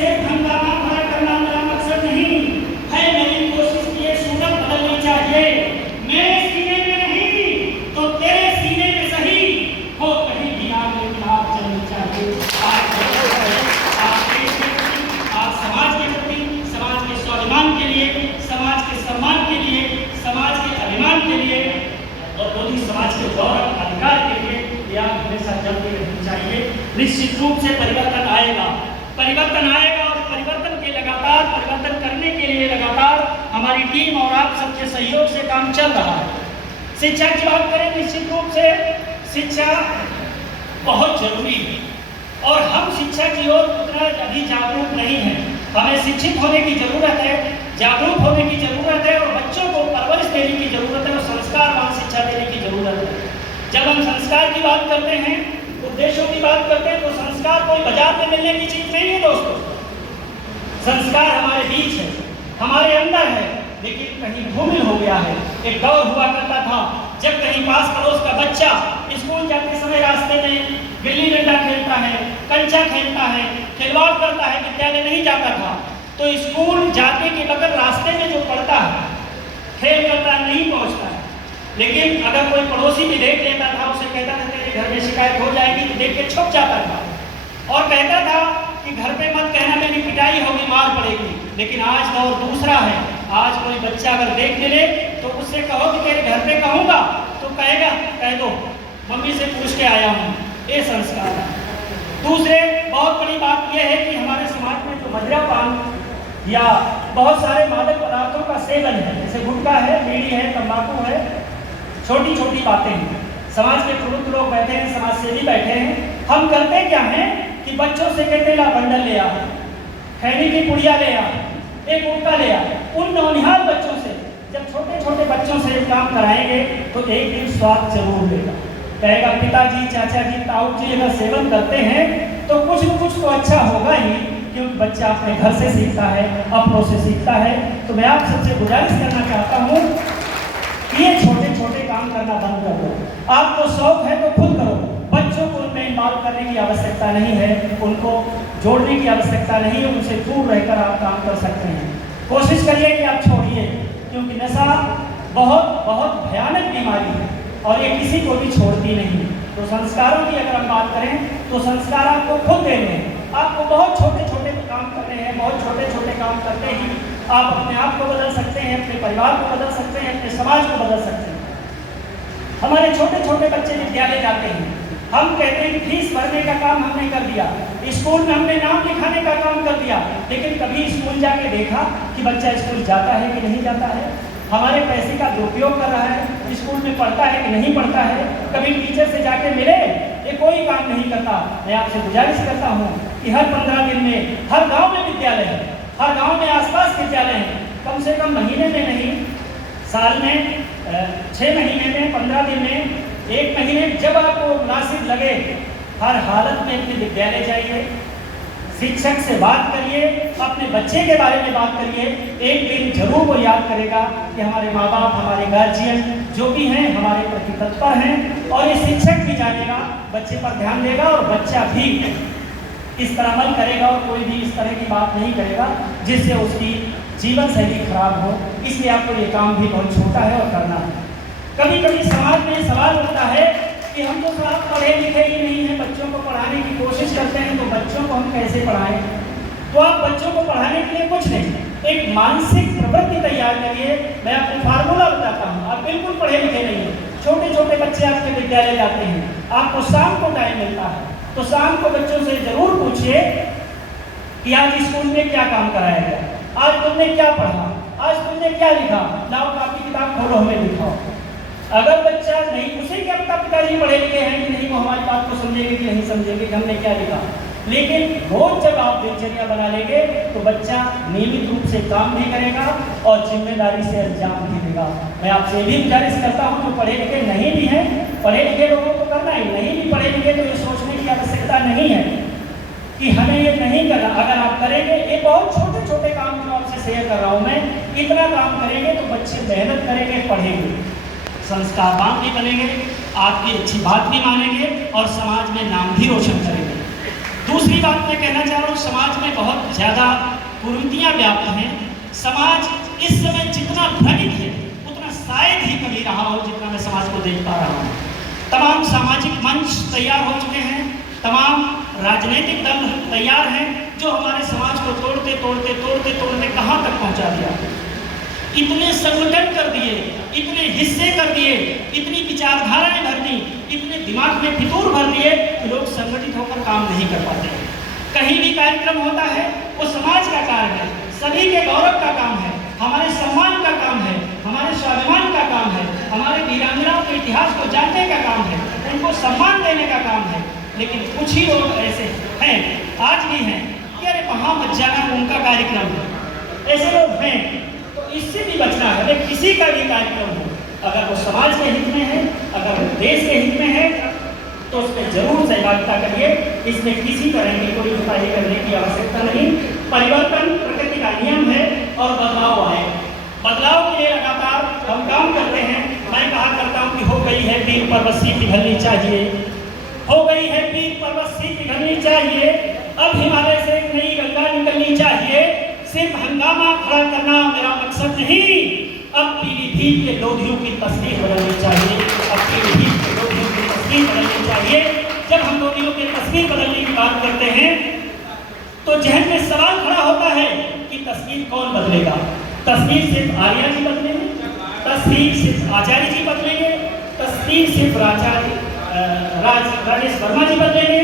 सिर्फ हंगामा खड़ा करना मेरा मकसद नहीं है। मेरी कोशिश की सूरत बदलनी चाहिए। मेरे सीने में नहीं तो तेरे सीने में सही हो, कहीं दिमाग में आग चलनी चाहिए। आज समाज के प्रति, समाज के स्वाभिमान के लिए, समाज के सम्मान के लिए, समाज के अभिमान के लिए और मोदी समाज के गौरव अधिकार के लिए यह हमेशा जल्दी रहनी चाहिए। निश्चित रूप से परिवर्तन आएगा, परिवर्तन आएगा और परिवर्तन के लगातार परिवर्तन करने के लिए लगातार हमारी टीम और आप सबके सहयोग से काम चल रहा है। शिक्षा की बात करें, निश्चित रूप से शिक्षा बहुत जरूरी है और हम शिक्षा की ओर उतना अभी जागरूक नहीं है। हमें शिक्षित होने की जरूरत है, जागरूक होने की जरूरत है और बच्चों को परवरिश देने की जरूरत है और संस्कारवान शिक्षा देने की जरूरत है। जब हम संस्कार की बात करते हैं, उद्देश्यों की बात करते हैं, तो संस्कार कोई बाजार में मिलने की चीज नहीं है दोस्तों। संस्कार हमारे बीच है, हमारे अंदर है, लेकिन कहीं धूमिल हो गया है। एक दौर हुआ करता था जब कहीं पास पड़ोस का बच्चा स्कूल जाते समय रास्ते में गिल्ली डंडा खेलता है, कंचा खेलता है, खिलवाड़ करता है, विद्यालय नहीं जाता था, तो स्कूल जाते के बगैर रास्ते में जो पढ़ता है, खेल करता नहीं पहुंचता है। लेकिन अगर कोई पड़ोसी भी देख लेता था, उसे कहता था तेरे घर में शिकायत हो जाएगी, तो देख के छुप जाता था और कहता था कि घर पे मत कहना, मेरी पिटाई होगी, मार पड़ेगी। लेकिन आज दौर दूसरा है। आज कोई बच्चा अगर देख मिले तो उससे कहो कि तेरे घर पे कहूँगा, तो कहेगा कह दो मम्मी से पूछ के आया हूँ। ये संस्कार है। दूसरे बहुत बड़ी बात यह है कि हमारे समाज में जो मदिरापान या बहुत सारे मादक पदार्थों का सेवन है, जैसे गुटखा है, बीड़ी है, तंबाकू है, छोटी छोटी बातें हैं। समाज के प्रबुद्ध लोग बैठे हैं, समाज सेवी बैठे हैं। हम करते क्या हैं कि बच्चों से कहते ला बंडल ले आ, खैनी की पुड़िया ले आ, एक गुटखा ले आ। उन नौनिहाल बच्चों से जब छोटे छोटे बच्चों से काम कराएंगे तो एक दिन स्वाद जरूर लेगा। कहेगा पिताजी, चाचा जी, ताऊ जी अगर सेवन करते हैं तो कुछ न कुछ तो अच्छा होगा ही, क्योंकि बच्चा अपने घर से सीखता है, अपनों से सीखता है। तो मैं आप सबसे गुजारिश करना चाहता हूँ कि ये छोटे छोटे काम करना बंद कर दो। आपको शौक है तो खुद करो, बच्चों को उनमें इन्वॉल्व करने की आवश्यकता नहीं है, उनको जोड़ने की आवश्यकता नहीं है, उनसे दूर रहकर आप काम कर सकते हैं। कोशिश करिए कि आप छोड़िए, क्योंकि नशा बहुत बहुत भयानक बीमारी है और ये किसी को भी छोड़ती नहीं। तो संस्कारों की अगर हम बात करें तो संस्कार आपको खुद देने हैं। आपको बहुत छोटे छोटे काम करने हैं, बहुत छोटे छोटे काम करते ही आप अपने आप को बदल सकते हैं, अपने परिवार को बदल सकते हैं, अपने समाज को बदल सकते हैं। हमारे छोटे छोटे बच्चे विद्यालय जाते हैं, हम कहते हैं कि फीस भरने का काम हमने कर दिया, स्कूल में हमने नाम लिखाने का काम कर दिया, लेकिन कभी स्कूल जाके देखा कि बच्चा स्कूल जाता है कि नहीं जाता है, हमारे पैसे का दुरुपयोग कर रहा है, स्कूल में पढ़ता है कि नहीं पढ़ता है, कभी टीचर से जाके मिले, ये कोई काम नहीं करता। मैं आपसे गुजारिश करता हूँ कि हर 15 दिन में हर गांव में विद्यालय है, हर गांव में आसपास विद्यालय है, कम से कम महीने में नहीं, साल में 6 महीने में, 15 दिन में, 1 महीने, जब आपको मुनासिब लगे हर हालत में अपने विद्यालय जाइए, शिक्षक से बात करिए, अपने बच्चे के बारे में बात करिए। एक दिन जरूर वो याद करेगा कि हमारे माँ बाप, हमारे गार्जियन जो भी हैं हमारे प्रति तत्पर हैं, और ये शिक्षक भी जानेगा, बच्चे पर ध्यान देगा और बच्चा भी इस पर अमल करेगा और कोई भी इस तरह की बात नहीं करेगा जिससे उसकी जीवन शैली खराब हो। इसलिए आपको ये काम भी बहुत छोटा है और करना है। कभी कभी समाज में सवाल उठता है कि हम तो साहब पढ़े लिखे ही नहीं हैं, बच्चों को पढ़ाने की कोशिश करते हैं, तो बच्चों को हम कैसे पढ़ाएं? तो आप बच्चों को पढ़ाने के लिए कुछ नहीं, एक मानसिक प्रवृत्ति तैयार करिए। मैं आपको फार्मूला बताता हूँ। आप बिल्कुल पढ़े लिखे नहीं हैं, छोटे छोटे बच्चे आपके विद्यालय जाते हैं, आपको शाम को टाइम मिलता है, तो शाम को बच्चों से जरूर पूछिए कि आज स्कूल में क्या काम कराया गया, आज तुमने क्या पढ़ा, आज तुमने क्या लिखा, लाओ कापी किताब खोलो, हमें लिखाओ। अगर बच्चा नहीं, उसे क्या पता पिताजी पढ़े लिखे हैं कि नहीं, वो हमारी बात को समझेंगे कि नहीं समझेंगे कि हमने क्या लिखा। लेकिन रोज जब आप दिनचर्या बना लेंगे तो बच्चा नियमित रूप से काम भी करेगा और जिम्मेदारी से अंजाम भी देगा। मैं आपसे भी गुजारिश करता हूँ जो पढ़े लिखे नहीं भी हैं, पढ़े लिखे लोगों को करना ही, नहीं भी पढ़े लिखे तो ये सोचने की आवश्यकता नहीं है कि हमें ये नहीं करना। अगर आप करेंगे, ये बहुत छोटे छोटे काम जो आपसे शेयर कर रहा हूँ मैं, इतना काम करेंगे तो बच्चे मेहनत करेंगे, पढ़ेंगे, संस्कारवान भी बनेंगे, आपकी अच्छी बात भी मानेंगे और समाज में नाम भी रोशन करेंगे। दूसरी बात मैं कहना चाह रहा हूँ, समाज में बहुत ज़्यादा कुरीतियाँ व्याप्त हैं। समाज इस समय जितना भ्रमित है उतना शायद ही कभी रहा हो जितना मैं समाज को देख पा रहा हूँ। तमाम सामाजिक मंच तैयार हो चुके हैं, तमाम राजनीतिक दल तैयार हैं जो हमारे समाज को तोड़ते तोड़ते तोड़ते तोड़ते कहाँ तक पहुँचा दिया। इतने संगठन कर दिए, इतने हिस्से कर दिए, इतनी विचारधाराएं भर दी, इतने दिमाग में फितूर भर दिए कि लोग संगठित होकर काम नहीं कर पाते। कहीं भी कार्यक्रम होता है वो समाज का कार्य है, सभी के गौरव का काम है, हमारे सम्मान का काम है, हमारे स्वाभिमान का काम है, हमारे वीरांगनाओं के इतिहास को जानने का काम है, उनको सम्मान देने का काम है। लेकिन कुछ ही लोग ऐसे हैं, आज भी हैं कि अरे वहाँ मत जाना, उनका कार्यक्रम है। ऐसे लोग हैं, तो इससे भी बचना है। किसी का भी कार्यक्रम हो, अगर वो समाज के हित में है, अगर वो देश के हित में है, तो उसमें जरूर सहभागिता करिए। इसमें किसी तरह की कोई उपाय करने की आवश्यकता नहीं। परिवर्तन प्रकृति का नियम है और बदलाव आए। बदलाव के लिए लगातार हम काम करते हैं। मैं कहा करता हूँ कि हो गई है पीर पर्वत पिघलनी चाहिए, हो गई है पीर पर्वत पिघलनी चाहिए, अब हिमालय से एक नई गंगा निकलनी चाहिए। सिर्फ हंगामा खड़ा करना मेरा मकसद नहीं, अब पीलीभीत के लोधियों की तस्वीर बदलनी चाहिए, अब पीलीभीत के लोधियों की तस्वीर बदलनी चाहिए। जब हम लोधियों की तस्वीर बदलने की बात करते हैं तो जहन में सवाल खड़ा होता है कि तस्वीर कौन बदलेगा। तस्वीर सिर्फ आर्या जी बदलेंगे, तस्वीर सिर्फ आचार्य जी बदलेंगे, तस्वीर सिर्फ राजेश वर्मा जी बदलेंगे,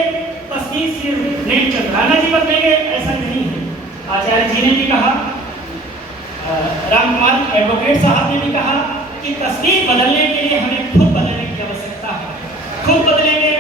तस्वीर सिर्फ नेमचंद राणा जी बदलेंगे, ऐसा नहीं है। आचार्य जी ने भी कहा, राम कुमार एडवोकेट साहब ने भी कहा कि तस्वीर बदलने के लिए हमें खुद बदलने की आवश्यकता है। खुद बदलेंगे,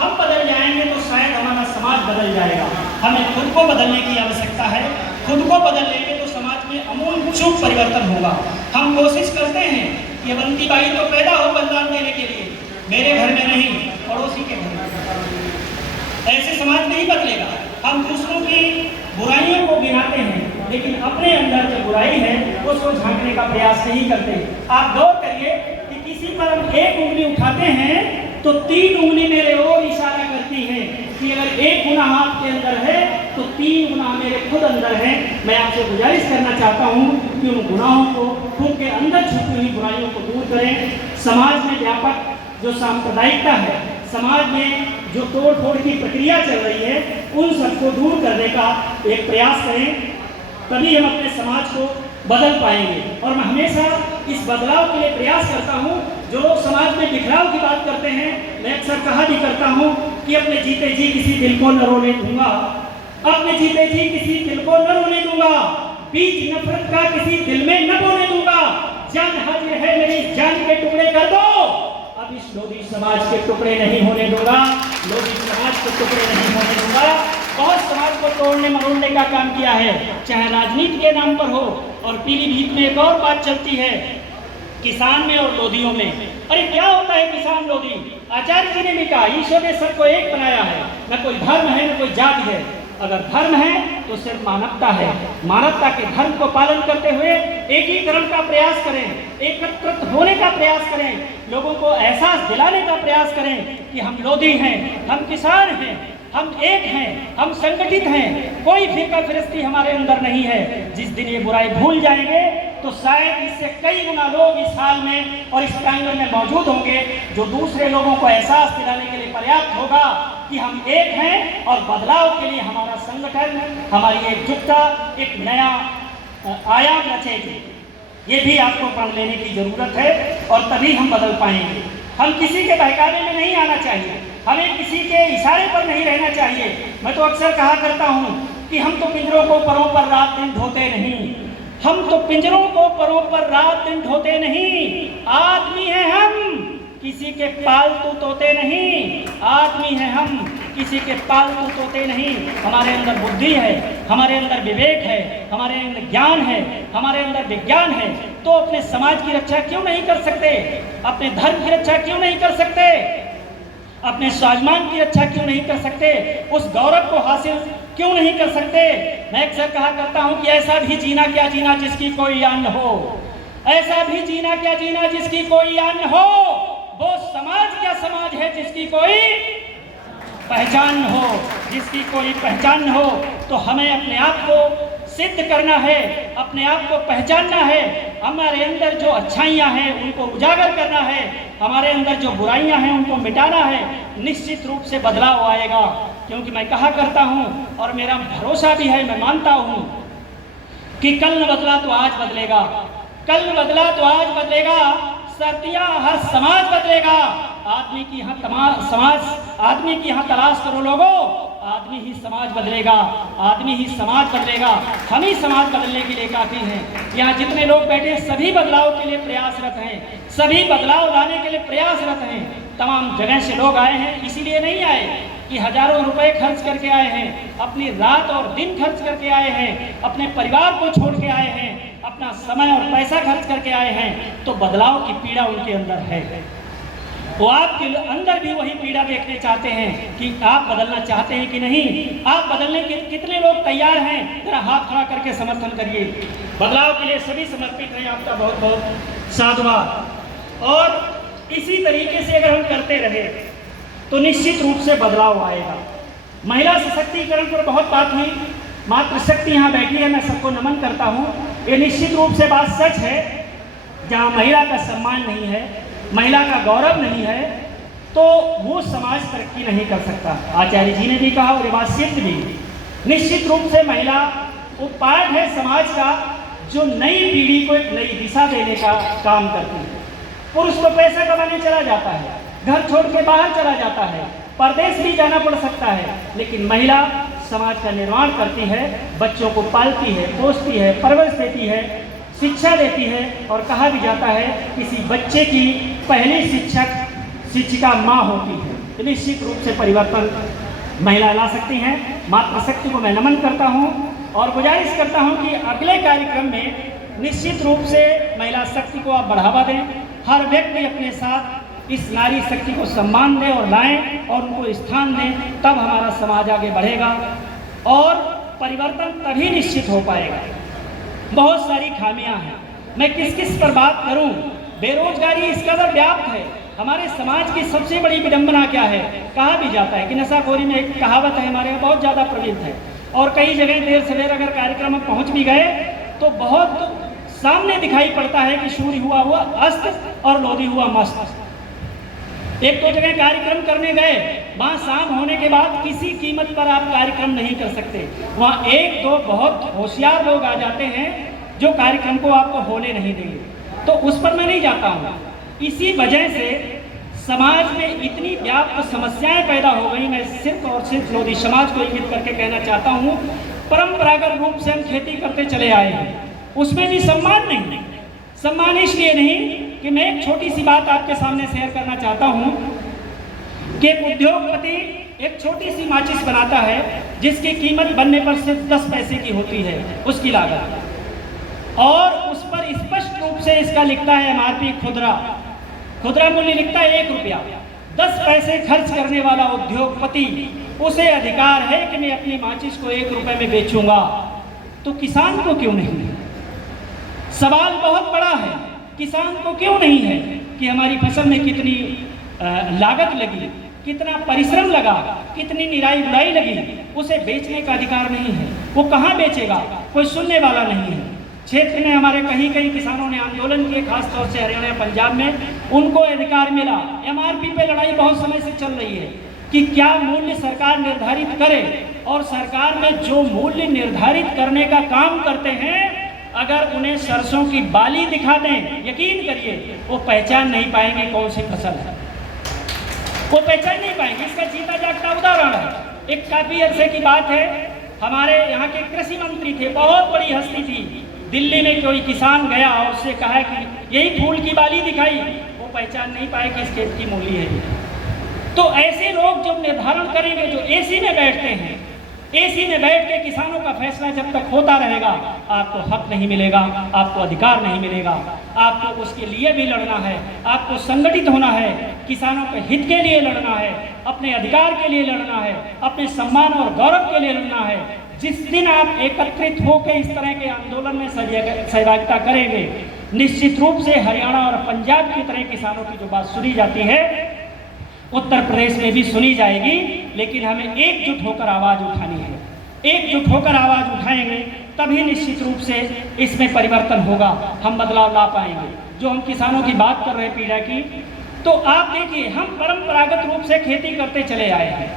हम बदल जाएंगे तो शायद हमारा समाज बदल जाएगा। हमें खुद को बदलने की आवश्यकता है। खुद को बदल लेंगे तो समाज में आमूल-चूल परिवर्तन होगा। हम कोशिश करते हैं कि अवंती बाई तो पैदा हो बलिदान देने के लिए, मेरे घर में नहीं, पड़ोसी के घर में। ऐसे समाज नहीं बदलेगा। हम दूसरों की बुराइयों को गिनाते हैं, लेकिन अपने अंदर जो बुराई है उसको झांकने का प्रयास नहीं करते। आप गौर करिए कि किसी पर हम एक उंगली उठाते हैं तो 3 उंगली मेरे ओर इशारा करती है कि अगर एक गुनाह आपके अंदर है तो 3 गुनाह मेरे खुद अंदर है। मैं आपसे गुजारिश करना चाहता हूँ कि उन गुनाहों को, खुद के अंदर छुपी हुई बुराइयों को दूर करें। समाज में व्यापक जो सांप्रदायिकता है, समाज में जो तोड़ फोड़ की प्रक्रिया चल रही है, उन सबको दूर करने का एक प्रयास करें, तभी हम अपने समाज को बदल पाएंगे। और मैं हमेशा इस बदलाव के लिए प्रयास करता हूँ। जो लोग समाज में बिखराव की बात करते हैं, मैं अक्सर कहा भी करता हूँ कि अपने जीते जी किसी दिल को न रोने दूंगा, अपने जीते जी किसी दिल को न रोने दूंगा, बीज नफरत का किसी दिल में न बोने दूंगा। जान हाजिर है मेरी जान के टुकड़े कर दो, अब इस लोधी समाज के टुकड़े नहीं होने दूंगा, लोधी समाज के टुकड़े नहीं होने दूंगा। बहुत समाज को तोड़ने मरोड़ने का काम किया है, चाहे राजनीति के नाम पर हो। और पीलीभीत में एक और बात चलती है, किसान में और लोधियों में। अरे क्या होता है किसान लोधी? आचार्य जी ने भी कहा, ईश्वर ने सबको एक बनाया है, न कोई धर्म है न कोई जाति है। अगर धर्म है तो सिर्फ मानवता है। मानवता के धर्म को पालन करते हुए एकीकरण का प्रयास करें, एकत्रित होने का प्रयास करें, लोगों को एहसास दिलाने का प्रयास करें कि हम लोधी हैं, हम किसान हैं, हम एक हैं, हम संगठित हैं, कोई फीका फिरस्ती हमारे अंदर नहीं है। जिस दिन ये बुराई भूल जाएंगे तो शायद इससे कई गुना लोग इस हाल में और इस प्रांगण में मौजूद होंगे, जो दूसरे लोगों को एहसास दिलाने के लिए पर्याप्त होगा कि हम एक हैं और बदलाव के लिए हमारा संगठन, हमारी एकजुटता एक नया आयाम रचेगी। ये भी आपको पढ़ लेने की जरूरत है और तभी हम बदल पाएंगे। हम किसी के बहकावे में नहीं आना चाहिए, हमें किसी के इशारे पर नहीं रहना चाहिए। मैं तो अक्सर कहा करता हूँ कि हम तो पिंजरों को परों पर रात दिन ढोते नहीं, हम तो पिंजरों को परों पर रात दिन ढोते नहीं। आदमी हैं हम, किसी के पालतू तोते नहीं। आदमी हैं हम, किसी के पालतू तोते नहीं। हमारे अंदर बुद्धि है, हमारे अंदर विवेक है, हमारे अंदर ज्ञान है, हमारे अंदर विज्ञान है। तो अपने समाज की रक्षा क्यों नहीं कर सकते? अपने धर्म की रक्षा क्यों नहीं कर सकते? अपने स्वाभिमान की रक्षा क्यों नहीं कर सकते? उस गौरव को हासिल क्यों नहीं कर सकते? मैं अक्सर कहा करता हूं कि ऐसा भी जीना क्या जीना जिसकी कोई यान न हो, ऐसा भी जीना क्या जीना जिसकी कोई यान न हो। वो समाज क्या समाज है जिसकी कोई पहचान हो, जिसकी कोई पहचान हो, तो हमें अपने आप को सिद्ध करना है, अपने आप को पहचानना है। हमारे अंदर जो अच्छाइयाँ हैं उनको उजागर करना है, हमारे अंदर जो बुराइयाँ हैं उनको मिटाना है। निश्चित रूप से बदलाव आएगा, क्योंकि मैं कहा करता हूँ और मेरा भरोसा भी है, मैं मानता हूँ कि कल न बदला तो आज बदलेगा, कल न बदला तो आज बदलेगा। सर्दियाँ हर समाज बदलेगा। आदमी की यहाँ तलाश करो लोगों, आदमी ही समाज बदलेगा, आदमी ही समाज बदलेगा। हम ही समाज बदलने के लिए काफ़ी हैं। यहाँ जितने लोग बैठे सभी बदलाव के लिए प्रयासरत हैं, सभी बदलाव लाने के लिए प्रयासरत हैं। तमाम जगह से लोग आए हैं, इसीलिए नहीं आए कि हजारों रुपए खर्च करके आए हैं, अपनी रात और दिन खर्च करके आए हैं, अपने परिवार को छोड़ के आए हैं, अपना समय और पैसा खर्च करके आए हैं। तो बदलाव की पीड़ा उनके अंदर है, वो आपके अंदर भी वही पीड़ा देखने चाहते हैं कि आप बदलना चाहते हैं कि नहीं। आप बदलने के कितने लोग तैयार हैं, जरा हाथ खड़ा करके समर्थन करिए। बदलाव के लिए सभी समर्पित हैं, आपका बहुत बहुत साधुवाद। और इसी तरीके से अगर हम करते रहे तो निश्चित रूप से बदलाव आएगा। महिला सशक्तिकरण पर बहुत बात हुई, मातृशक्ति यहाँ बैठी है, मैं सबको नमन करता हूँ। ये निश्चित रूप से बात सच है, जहाँ महिला का सम्मान नहीं है, महिला का गौरव नहीं है, तो वो समाज तरक्की नहीं कर सकता। आचार्य जी ने भी कहा और ये बात सिद्ध भी। निश्चित रूप से महिला वो पार्ट है समाज का जो नई पीढ़ी को एक नई दिशा देने का काम करती है। पुरुष को पैसा कमाने चला जाता है, घर छोड़ के बाहर चला जाता है, परदेश भी जाना पड़ सकता है, लेकिन महिला समाज का निर्माण करती है, बच्चों को पालती है, पोसती है, परवरिश देती है, शिक्षा देती है। और कहा भी जाता है किसी बच्चे की पहली शिक्षिका माँ होती है। तो निश्चित रूप से परिवर्तन महिला ला सकती हैं। मातृशक्ति को मैं नमन करता हूँ और गुजारिश करता हूँ कि अगले कार्यक्रम में निश्चित रूप से महिला शक्ति को आप बढ़ावा दें। हर व्यक्ति अपने साथ इस नारी शक्ति को सम्मान दें और लाएं और उनको स्थान दें, तब हमारा समाज आगे बढ़ेगा और परिवर्तन तभी निश्चित हो पाएगा। बहुत सारी खामियां हैं, मैं किस किस पर बात करूं। बेरोजगारी इस कदर व्याप्त है। हमारे समाज की सबसे बड़ी विडंबना क्या है? कहा भी जाता है कि नशाखोरी में एक कहावत है हमारे यहाँ बहुत ज़्यादा प्रचलित है, और कई जगह देर सवेर अगर कार्यक्रम में पहुँच भी गए तो बहुत सामने दिखाई पड़ता है कि सूर्य हुआ अस्त और लोधी हुआ मस्त। एक दो जगह कार्यक्रम करने गए, वहाँ शाम होने के बाद किसी कीमत पर आप कार्यक्रम नहीं कर सकते। वहाँ एक दो बहुत होशियार लोग आ जाते हैं जो कार्यक्रम को आपको होने नहीं देंगे, तो उस पर मैं नहीं जाता हूँ। इसी वजह से समाज में इतनी व्याप्त समस्याएं पैदा हो गई। मैं सिर्फ और सिर्फ लोधी समाज को इंगित करके कहना चाहता हूँ, परंपरागत रूप से हम खेती करते चले आए हैं, उसमें भी सम्मान नहीं। सम्मान इसलिए नहीं कि मैं एक छोटी सी बात आपके सामने शेयर करना चाहता हूँ कि एक उद्योगपति एक छोटी सी माचिस बनाता है जिसकी कीमत बनने पर सिर्फ 10 पैसे की होती है उसकी लागत, और उस पर स्पष्ट रूप से इसका लिखता है MRP खुदरा मूल्य लिखता है 1 रुपया। 10 पैसे खर्च करने वाला उद्योगपति, उसे अधिकार है कि मैं अपनी माचिस को 1 रुपये में बेचूंगा, तो किसान को क्यों नहीं? सवाल बहुत बड़ा है, किसान को क्यों नहीं है कि हमारी फसल में कितनी लागत लगी, कितना परिश्रम लगा, कितनी निराई गुड़ाई लगी, उसे बेचने का अधिकार नहीं है। वो कहाँ बेचेगा? कोई सुनने वाला नहीं है। क्षेत्र में हमारे कहीं किसानों ने आंदोलन किए, खासतौर से हरियाणा पंजाब में, उनको अधिकार मिला। MRP पे लड़ाई बहुत समय से चल रही है कि क्या मूल्य सरकार निर्धारित करे, और सरकार में जो मूल्य निर्धारित करने का काम करते हैं, अगर उन्हें सरसों की बाली दिखा दें, यकीन करिए वो पहचान नहीं पाएंगे कौन सी फसल है, वो पहचान नहीं पाएंगे। इसका जीता जागता उदाहरण है। एक काफ़ी अरसे की बात है, हमारे यहाँ के कृषि मंत्री थे, बहुत बड़ी हस्ती थी। दिल्ली में कोई किसान गया और उससे कहा कि यही फूल की बाली दिखाई, वो पहचान नहीं पाए कि इस खेत की मूली है। तो ऐसे लोग जब निर्धारण करेंगे, जो AC में बैठते हैं, AC में बैठ के किसानों का फैसला जब तक होता रहेगा, आपको हक नहीं मिलेगा, आपको अधिकार नहीं मिलेगा। आपको उसके लिए भी लड़ना है, आपको संगठित होना है, किसानों के हित के लिए लड़ना है, अपने अधिकार के लिए लड़ना है, अपने सम्मान और गौरव के लिए लड़ना है। जिस दिन आप एकत्रित होकर इस तरह के आंदोलन में सहभागिता करेंगे, निश्चित रूप से हरियाणा और पंजाब की तरह किसानों की जो बात सुनी जाती है, उत्तर प्रदेश में भी सुनी जाएगी, लेकिन हमें एकजुट होकर आवाज़ उठानी है। एकजुट होकर आवाज़ उठाएंगे तभी निश्चित रूप से इसमें परिवर्तन होगा, हम बदलाव ला पाएंगे। जो हम किसानों की बात कर रहे हैं पीड़ा की, तो आप देखिए हम परंपरागत रूप से खेती करते चले आए हैं।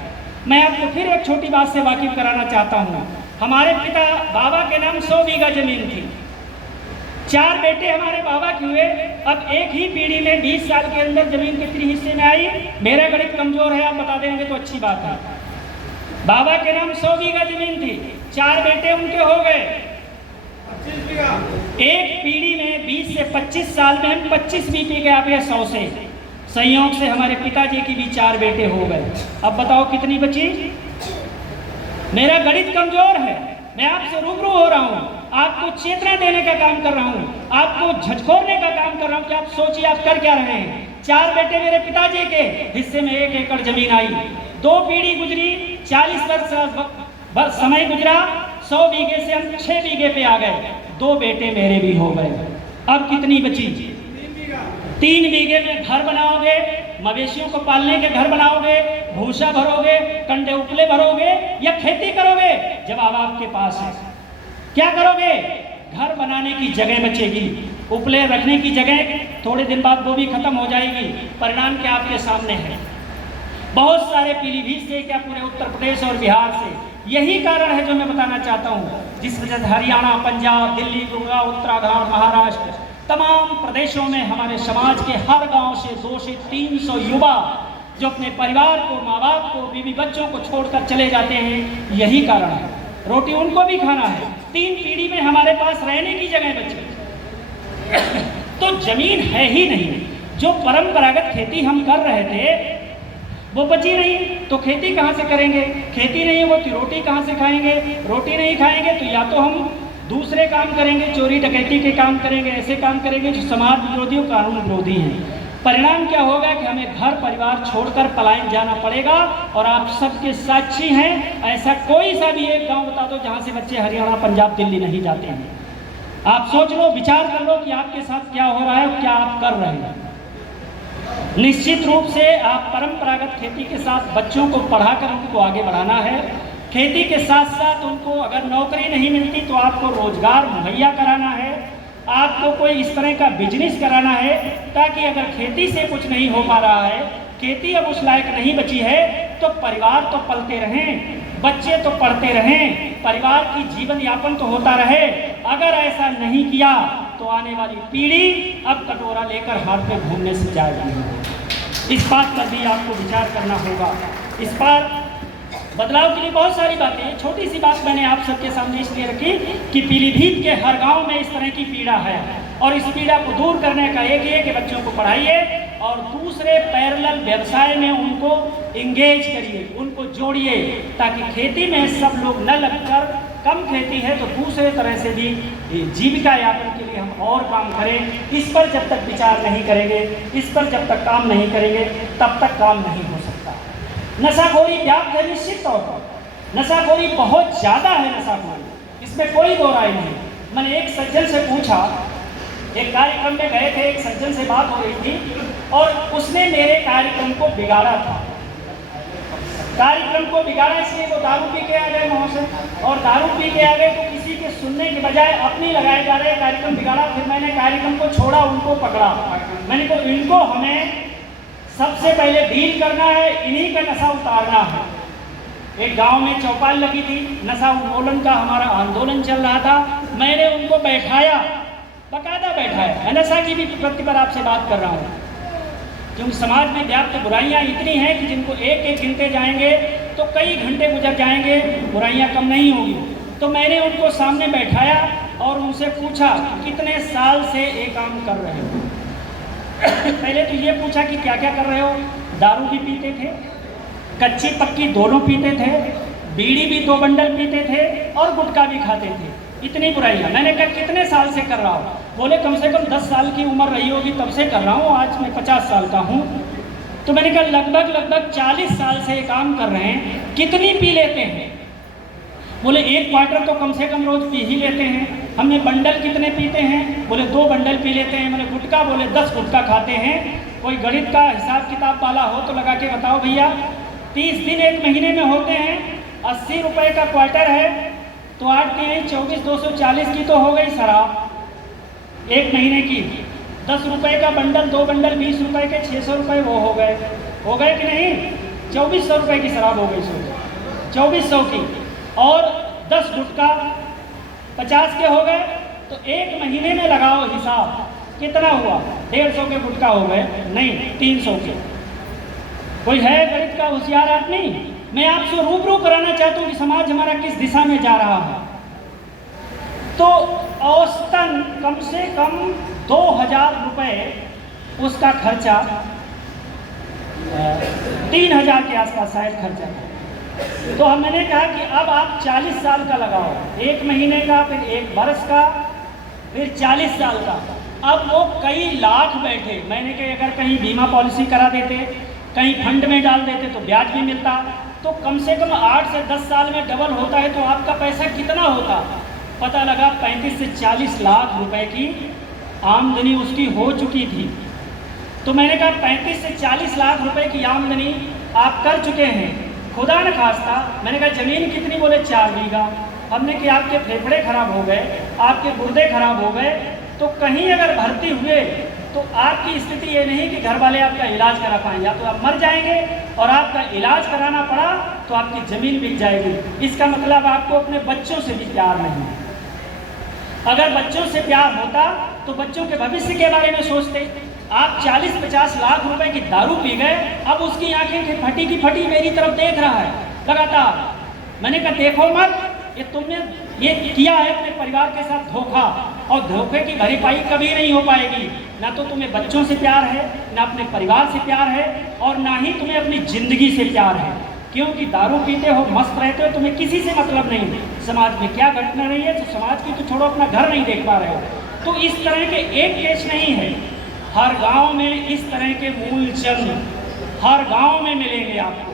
मैं आपको फिर एक छोटी बात से वाकिफ कराना चाहता हूँ। हमारे पिता बाबा के नाम 100 बीघा जमीन थी, 4 बेटे हमारे बाबा के हुए। अब एक ही पीढ़ी में 20 साल के अंदर जमीन कितनी हिस्से में आई? मेरा गणित कमजोर है, आप बता देंगे तो अच्छी बात है। बाबा के नाम 100 बीघा जमीन थी, 4 बेटे उनके हो गए। 25 बीघा एक पीढ़ी में 20 से 25 साल में हम 25 बीघे के आप 100 से संयोग से हमारे पिताजी की भी 4 बेटे हो गए। अब बताओ कितनी बची? मेरा गणित कमजोर है, मैं आपसे रूबरू हो रहा हूँ, आपको चेतना देने का काम कर रहा हूँ, आपको झकझोरने का काम कर रहा हूँ कि आप सोचिए आप कर क्या रहे हैं। 4 बेटे मेरे पिताजी के हिस्से में 1 एकड़ जमीन आई, 2 पीढ़ी गुजरी, 40 वर्ष समय गुजरा, 100 बीघे से हम 6 बीघे पे आ गए, 2 बेटे मेरे भी हो गए। अब कितनी बची? 3 बीघे में घर बनाओगे, मवेशियों को पालने के घर बनाओगे, भूसा भरोगे, कंडे उपले भरोगे या खेती करोगे? जवाब आपके पास है। क्या करोगे? घर बनाने की जगह बचेगी, उपले रखने की जगह थोड़े दिन बाद वो भी खत्म हो जाएगी। परिणाम क्या आपके सामने है? बहुत सारे पीलीभीत से क्या पूरे उत्तर प्रदेश और बिहार से। यही कारण है जो मैं बताना चाहता हूँ, जिस वजह से हरियाणा, पंजाब, दिल्ली, गुड़गांव, उत्तराखंड, महाराष्ट्र, तमाम प्रदेशों में हमारे समाज के हर गांव से 200 से 300 युवा जो अपने परिवार को, माँ बाप को, बीवी बच्चों को छोड़कर चले जाते हैं। यही कारण है। रोटी उनको भी खाना है, 3 पीढ़ी में हमारे पास रहने की जगह बची तो जमीन है ही नहीं। जो परंपरागत खेती हम कर रहे थे वो बची नहीं, तो खेती कहाँ से करेंगे? खेती नहीं हो तो रोटी कहाँ से खाएंगे? रोटी नहीं खाएंगे तो या तो हम दूसरे काम करेंगे, चोरी डकैती के काम करेंगे, ऐसे काम करेंगे जो समाज विरोधी और कानून विरोधी हैं। परिणाम क्या होगा कि हमें घर परिवार छोड़कर पलायन जाना पड़ेगा। और आप सबके साक्षी हैं, ऐसा कोई सा भी एक गांव बता दो जहां से बच्चे हरियाणा, पंजाब, दिल्ली नहीं जाते हैं। आप सोच लो, विचार कर लो कि आपके साथ क्या हो रहा है और क्या आप कर रहे हैं। निश्चित रूप से आप परंपरागत खेती के साथ बच्चों को पढ़ाकर उनको आगे बढ़ाना है। खेती के साथ साथ उनको अगर नौकरी नहीं मिलती तो आपको रोजगार मुहैया कराना है, आपको कोई इस तरह का बिजनेस कराना है ताकि अगर खेती से कुछ नहीं हो पा रहा है, खेती अब उस लायक नहीं बची है, तो परिवार तो पलते रहें, बच्चे तो पढ़ते रहें, परिवार की जीवन यापन तो होता रहे। अगर ऐसा नहीं किया तो आने वाली पीढ़ी अब कटोरा लेकर हाथ में घूमने से जाएगी। इस बात पर भी आपको विचार करना होगा। इस पर बदलाव के लिए बहुत सारी बातें, छोटी सी बात मैंने आप सबके सामने इसलिए रखी कि पीलीभीत के हर गांव में इस तरह की पीड़ा है और इस पीड़ा को दूर करने का एक है कि बच्चों को पढ़ाइए और दूसरे पैरेलल व्यवसाय में उनको इंगेज करिए, उनको जोड़िए, ताकि खेती में सब लोग न लगकर, कम खेती है तो दूसरे तरह से भी जीविका यापन के लिए हम और काम करें। इस पर जब तक विचार नहीं करेंगे, इस पर जब तक काम नहीं करेंगे, तब तक काम नहीं हो सकता। नशाखोरी व्याप्त है, निश्चित तौर पर नशाखोरी बहुत ज़्यादा है, नशाखोरी, इसमें कोई दो राय नहीं। मैंने एक सज्जन से पूछा, एक कार्यक्रम में गए थे, एक सज्जन से बात हो रही थी और उसने मेरे कार्यक्रम को बिगाड़ा था। कार्यक्रम को बिगाड़ा इसलिए वो दारू पी के आ गए वहाँ से, और दारू पी के आ गए तो किसी के सुनने के बजाय अपनी लगाए जा रहे कार्यक्रम बिगाड़ा। फिर मैंने कार्यक्रम को छोड़ा, उनको पकड़ा। मैंने कहा इनको हमें सबसे पहले डील करना है, इन्हीं का नशा उतारना है। एक गांव में चौपाल लगी थी, नशा उन्मूलन का हमारा आंदोलन चल रहा था। मैंने उनको बैठाया, बाकायदा बैठाया। नशा की भी प्रति पर आपसे बात कर रहा हूँ, क्योंकि समाज में व्याप्त बुराइयाँ इतनी हैं कि जिनको एक एक गिनते जाएंगे तो कई घंटे गुजर जाएंगे, बुराइयाँ कम नहीं होगी। तो मैंने उनको सामने बैठाया और उनसे पूछा कितने साल से ये काम कर रहे हो। पहले तो ये पूछा कि क्या क्या कर रहे हो। दारू भी पीते थे, कच्ची पक्की दोनों पीते थे, बीड़ी भी 2 बंडल पीते थे और गुटखा भी खाते थे। इतनी बुराइयाँ। मैंने कहा कितने साल से कर रहा हूँ? बोले कम से कम 10 साल की उम्र रही होगी तब से कर रहा हूँ, आज मैं 50 साल का हूँ। तो मैंने कहा लगभग 40 साल से ये काम कर रहे हैं, कितनी पी लेते हैं? बोले 1 क्वार्टर तो कम से कम रोज पी ही लेते हैं। हमने बंडल कितने पीते हैं? बोले 2 बंडल पी लेते हैं। मैंने गुटखा, बोले 10 गुटखा खाते हैं। कोई गणित का हिसाब किताब वाला हो तो लगा के बताओ भैया। 30 दिन एक महीने में होते हैं, 80 रुपये का क्वार्टर है, तो 8 के 24, 240 की तो हो गई शराब एक महीने की। 10 रुपये का बंडल, 2 बंडल 20 रुपये के, 600 रुपये वो हो गए कि नहीं? 2400 रुपये की शराब हो गई, 2400 की। और 10 गुटखा 50 के हो गए, तो एक महीने में लगाओ हिसाब कितना हुआ? 150 के गुटखा हो गए, नहीं 300 के। कोई है गणित का होशियार आदमी? मैं आपसे रूबरू कराना चाहता हूँ कि समाज हमारा किस दिशा में जा रहा है। तो औसतन कम से कम 2000 रुपये उसका खर्चा, 3000 के आसपास शायद खर्चा था। तो मैंने कहा कि अब आप 40 साल का लगाओ, एक महीने का, फिर एक बरस का, फिर 40 साल का। अब वो कई लाख बैठे। मैंने कहा अगर कहीं बीमा पॉलिसी करा देते, कहीं फंड में डाल देते तो ब्याज भी मिलता, तो कम से कम 8 से 10 साल में डबल होता है, तो आपका पैसा कितना होता? पता लगा 35 से 40 लाख रुपए की आमदनी उसकी हो चुकी थी। तो मैंने कहा 35 से 40 लाख रुपए की आमदनी आप कर चुके हैं, खुदा न खास्ता। मैंने कहा ज़मीन कितनी? बोले 4 बीघा। हमने कि आपके फेफड़े खराब हो गए, आपके गुर्दे खराब हो गए, तो कहीं अगर भर्ती हुए तो आपकी स्थिति ये नहीं कि घर वाले आपका इलाज करा पाएंगे, या तो आप मर जाएंगे, और आपका इलाज कराना पड़ा तो आपकी ज़मीन बिक जाएगी। इसका मतलब आपको अपने बच्चों से भी प्यार नहीं है। अगर बच्चों से प्यार होता तो बच्चों के भविष्य के बारे में सोचते। आप 40-50 लाख रुपए की दारू पी गए, अब उसकी आंखें फटी की फटी मेरी तरफ देख रहा है लगातार। मैंने कहा देखो मत, ये तुमने ये किया है अपने परिवार के साथ धोखा, और धोखे की भरपाई कभी नहीं हो पाएगी। ना तो तुम्हें बच्चों से प्यार है, ना अपने परिवार से प्यार है, और ना ही तुम्हें अपनी ज़िंदगी से प्यार है, क्योंकि दारू पीते हो, मस्त रहते हो, तुम्हें किसी से मतलब नहीं। समाज में क्या घटना रही है तो समाज की तो छोड़ो, अपना घर नहीं देख पा रहे हो। तो इस तरह के एक केस नहीं है, हर गांव में इस तरह के मूलचंद हर गांव में मिलेंगे आपको,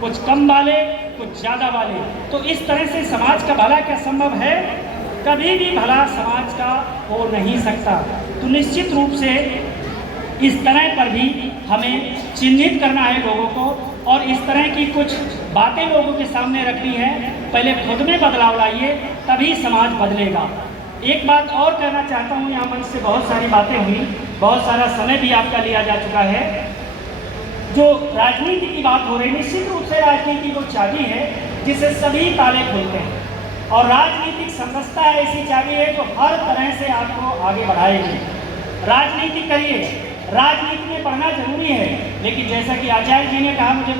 कुछ कम वाले, कुछ ज़्यादा वाले। तो इस तरह से समाज का भला क्या संभव है? कभी भी भला समाज का हो नहीं सकता। तो निश्चित रूप से इस तरह पर भी हमें चिन्हित करना है लोगों को, और इस तरह की कुछ बातें लोगों के सामने रखनी है। पहले खुद में बदलाव लाइए, तभी समाज बदलेगा। एक बात और कहना चाहता हूँ, यहाँ मंच से बहुत सारी बातें हुई, बहुत सारा समय भी आपका लिया जा चुका है। जो राजनीति की बात हो रही, निश्चित रूप से राजनीति वो चाबी है जिससे सभी ताले खुलते हैं, और राजनीतिक समरसता ऐसी चाबी है जो हर तरह से आपको आगे बढ़ाएगी। राजनीति करिए, राजनीति में पढ़ना जरूरी है, लेकिन जैसा कि आचार्य जी ने कहा, मुझे